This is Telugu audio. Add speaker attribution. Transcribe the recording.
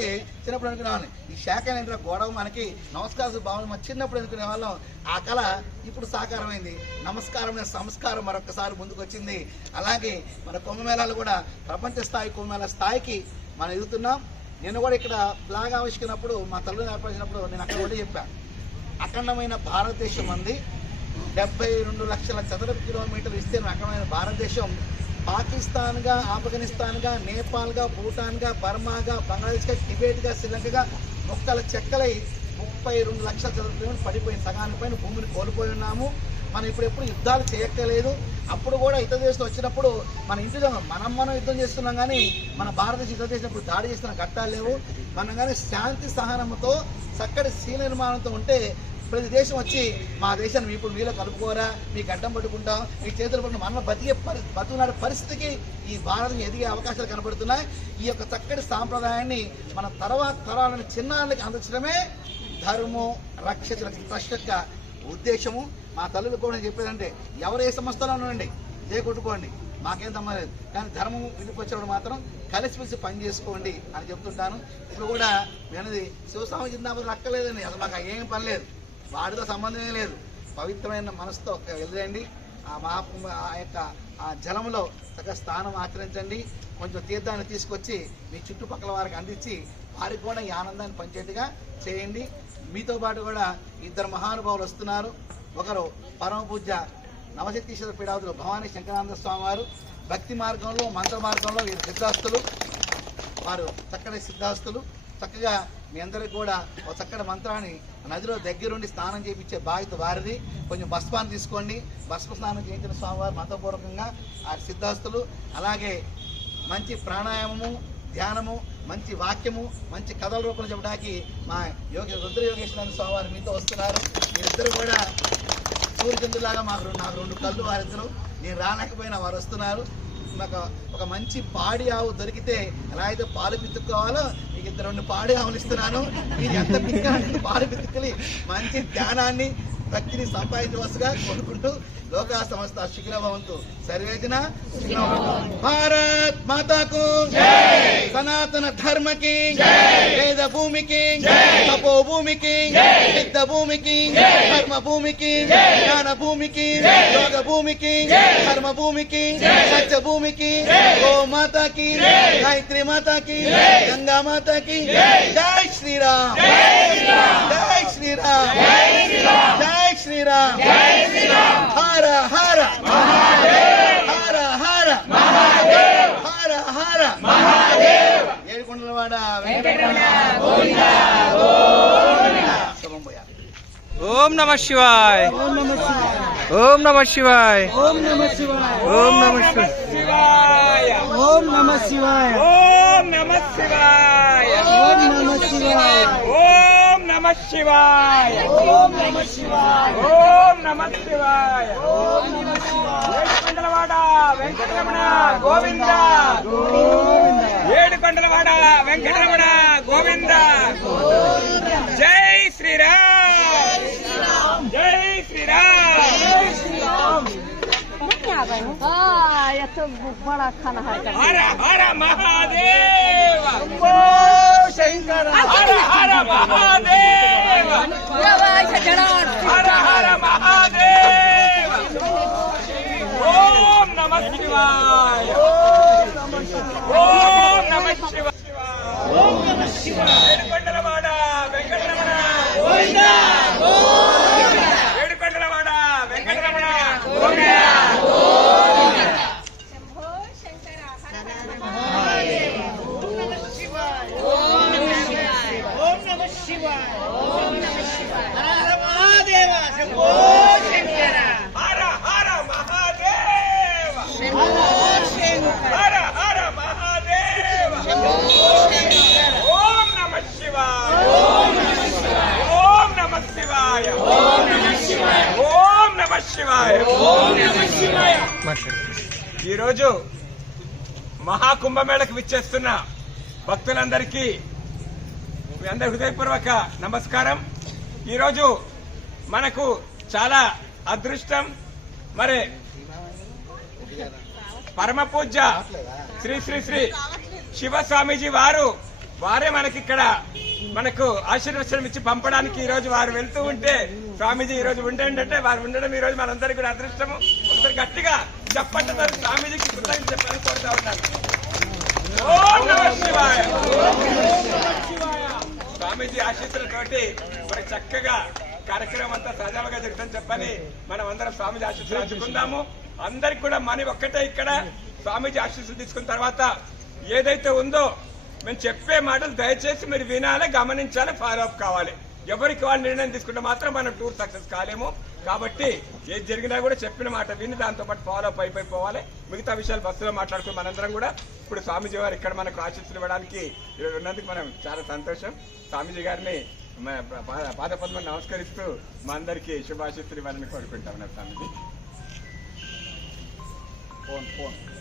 Speaker 1: అలాగే చిన్నప్పుడు అనుకునేవాడిని ఈ శాఖ అనేది గొడవ మనకి నమస్కార భావన మన చిన్నప్పుడు అనుకునే వాళ్ళం. ఆ కళ ఇప్పుడు సాకారమైంది. నమస్కారం అనే సంస్కారం మరొకసారి ముందుకు వచ్చింది అలాగే మన కుంభమేళాలు కూడా ప్రపంచ స్థాయి కుంభమేళ స్థాయికి మనం ఎదుగుతున్నాం. నేను కూడా ఇక్కడ ఫ్లాగ్ ఆవిష్కరినప్పుడు మా తల్లిని ఏర్పరిచినప్పుడు నేను అక్కడ కూడా చెప్పాను అఖండమైన భారతదేశం అంది. డెబ్బై రెండు లక్షల చదరపు కిలోమీటర్లు విస్తీర్ణ అఖండమైన భారతదేశం. పాకిస్తాన్గా ఆఫ్ఘనిస్తాన్గా నేపాల్గా భూటాన్గా బర్మాగా బంగ్లాదేశ్గా టిబేట్గా శ్రీలంకగా మొక్కల చెక్కలై ముప్పై రెండు లక్షల చదరపు పడిపోయిన సగానికి పైన భూమిని కోల్పోయి ఉన్నాము. మనం ఇప్పుడు ఎప్పుడు యుద్ధాలు చేయక్కలేదు అప్పుడు కూడా ఇతర దేశం వచ్చినప్పుడు మన ఇంటిలో మనం మనం యుద్ధం చేస్తున్నాం కానీ మన భారతదేశం యుద్ధం చేసినప్పుడు దాడి చేస్తున్న ఘట్టాలు లేవు. మనం కానీ శాంతి సహనంతో చక్కటి శీల నిర్మాణంతో ఉంటే ప్రతి దేశం వచ్చి మా దేశాన్ని ఇప్పుడు మీలో కలుపుకోరా మీ గడ్డం పట్టుకుంటాం మీ చేతులు పట్టుకుని మన బతికే పరి బతుకునాడే పరిస్థితికి ఈ భారతం ఎదిగే అవకాశాలు కనబడుతున్నాయి. ఈ యొక్క చక్కటి సాంప్రదాయాన్ని మన తర్వాత తరాలని చిన్నారులకి అందించడమే ధర్మం రక్షిత ట్రస్ట్ యొక్క ఉద్దేశము. మా తల్లులు కూడా చెప్పేదంటే ఎవరు ఏ సంస్థలో ఉండండి ఇదే కొట్టుకోండి. మాకేం తమ్మలేదు కానీ ధర్మం వినిపించడం మాత్రం కలిసిమెలిసి పని చేసుకోండి అని చెప్తుంటాను. ఇప్పుడు కూడా నేనది శివస్వామి జిందాబాద్ అక్కలేదండి అసలు మాకు ఏం పని లేదు. వారితో సంబంధమే లేదు. పవిత్రమైన మనసుతో వెళ్ళండి. ఆ మహాకుంభ ఆ యొక్క ఆ జలంలో చక్కగా స్నానం ఆచరించండి. కొంచెం తీర్థాన్ని తీసుకొచ్చి మీ చుట్టుపక్కల వారికి అందించి వారికి కూడా ఈ ఆనందాన్ని పంచేట్టుగా చేయండి. మీతో పాటు కూడా ఇద్దరు మహానుభావులు వస్తున్నారు. ఒకరు పరమ పూజ నవశక్తీశ్వర పీఠావతులు భవానీ శంకరానంద స్వామి వారు. భక్తి మార్గంలో మంత్ర మార్గంలో వీరు సిద్ధాస్తులు వారు చక్కటి సిద్ధాస్తులు చక్కగా మీ అందరికి కూడా ఒక చక్కటి మంత్రాన్ని నదిలో దగ్గరుండి స్నానం చేయించే బాధ్యత వారిది. కొంచెం భస్మాన్ని తీసుకోండి. భస్మ స్నానం చేయించిన స్వామివారు మతపూర్వకంగా ఆ సిద్ధాస్తులు. అలాగే మంచి ప్రాణాయామము ధ్యానము మంచి వాక్యము మంచి కథల రూపంలో చెప్పడానికి మా యోగి రుద్ర యోగేశ్వర స్వామివారు మీతో వస్తున్నారు. మీరిద్దరు కూడా సూర్యచంద్రులాగా మాకు రెండు- నాకు రెండు కళ్ళు వారిద్దరు. నేను రాలేకపోయినా వారు వస్తున్నారు. నాకు ఒక మంచి పాడి ఆవు దొరికితే ఎలా అయితే పాలు పితుక్కోవాలో మీకు ఇద్దరు రెండు పాడి ఆవులు ఇస్తున్నాను. మీరు ఎంత పిక్క పాలు పితుక్కలి మంచి ధ్యానాన్ని భక్తిని సంపాదించవలసిగా కోరుకుంటూ లోకా సంస్థ శిఖిరభవంతు సర్వేజన భారత్ మాతాకు. సనాతన ధర్మకి. వేద భూమికి తపో భూమికి సిద్ధ భూమికి ధర్మ భూమికి జ్ఞాన భూమికి యోగ భూమికి ధర్మ భూమికి సత్య భూమికి గో మాతాకి. గాయత్రి మాతాకి. గంగా మాతాకి. జై శ్రీరామ్. జై శ్రీరామ్. జై శ్రీరామ్. హర హర. హర హర. హర హర. ఏడుకొండలవాడ
Speaker 2: ఓం నమ శివాయ్. ఓం నమ శివాయ్.
Speaker 3: ఓం నమ శివాయ.
Speaker 2: ఓం నమ శివాయ్.
Speaker 3: ఓం నమ శివాయ.
Speaker 2: ఓం నమ శివాయ్.
Speaker 3: ఓం నమ శివాయ.
Speaker 2: ఓం నమ శివాయ్.
Speaker 3: ఓం నమ శివాయ.
Speaker 2: ఓం నమ శివాయ్.
Speaker 3: ఓం నమ శివాయ.
Speaker 2: ఏడుకొండలవాడ వెంకటరమణ గోవింద.
Speaker 3: గోవింద.
Speaker 2: ఏడుకొండలవాడ వెంకటరమణ గోవింద. జై శ్రీరామ్. జై శ్రీరామ్.
Speaker 4: ये तो बड़ा खाना है
Speaker 2: हर हर महादेव हर हर महादेव శివాయ. ఓం నమ శివాయ. ఓం నమ శివాయ.
Speaker 3: ఓం నమ శివాయ
Speaker 2: ఈరోజు మహాకుంభమేళకు విచ్చేస్తున్న భక్తులందరికీ మీ అందరి హృదయపూర్వక నమస్కారం. ఈరోజు మనకు చాలా అదృష్టం మరి పరమ పూజ్య శ్రీ శ్రీ శ్రీ శివ స్వామీజీ వారు వారే మనకి ఇక్కడ మనకు ఆశీర్వచనం ఇచ్చి పంపడానికి ఈ రోజు వారు వెళ్తూ ఉంటే స్వామీజీ ఈ రోజు ఉండండి అంటే వారు ఉండడం ఈ రోజు మనందరికీ కూడా అదృష్టము. ఒకసారి గట్టిగా చెప్పండి మరి స్వామీజీకి కృతజ్ఞత చెప్పాలని కోరుతా ఉన్నాను. స్వామీజీ ఆశీస్సులతోటి మరి చక్కగా కార్యక్రమం అంతా సజావుగా జరుగుతుందని చెప్పని మనం అందరం స్వామీజీ ఆశీస్సులు అందుకుందాము అందరికి కూడా మనీ ఒక్కటే ఇక్కడ. స్వామీజీ ఆశీస్సులు తీసుకున్న తర్వాత ఏదైతే ఉందో మేము చెప్పే మాటలు దయచేసి మీరు వినాలి గమనించాలి ఫాలో అప్ కావాలి. ఎవరికి వాళ్ళు నిర్ణయం తీసుకుంటే మాత్రం మనం టూర్ సక్సెస్ కాలేము. కాబట్టి ఏది జరిగినా కూడా చెప్పిన మాట విని దాంతో పాటు ఫాలో అప్ పోవాలి. మిగతా విషయాలు బస్సులో మాట్లాడుకుని మనందరం కూడా. ఇప్పుడు స్వామీజీ గారు ఇక్కడ మనకు ఆశీస్సులు ఇవ్వడానికి ఉన్నందుకు మనం చాలా సంతోషం. స్వామీజీ గారిని మన నమస్కరిస్తూ మా అందరికీ శుభాశీస్సులు ఇవ్వాలని కోరుకుంటాం. స్వామీజీ.
Speaker 1: Phone phone.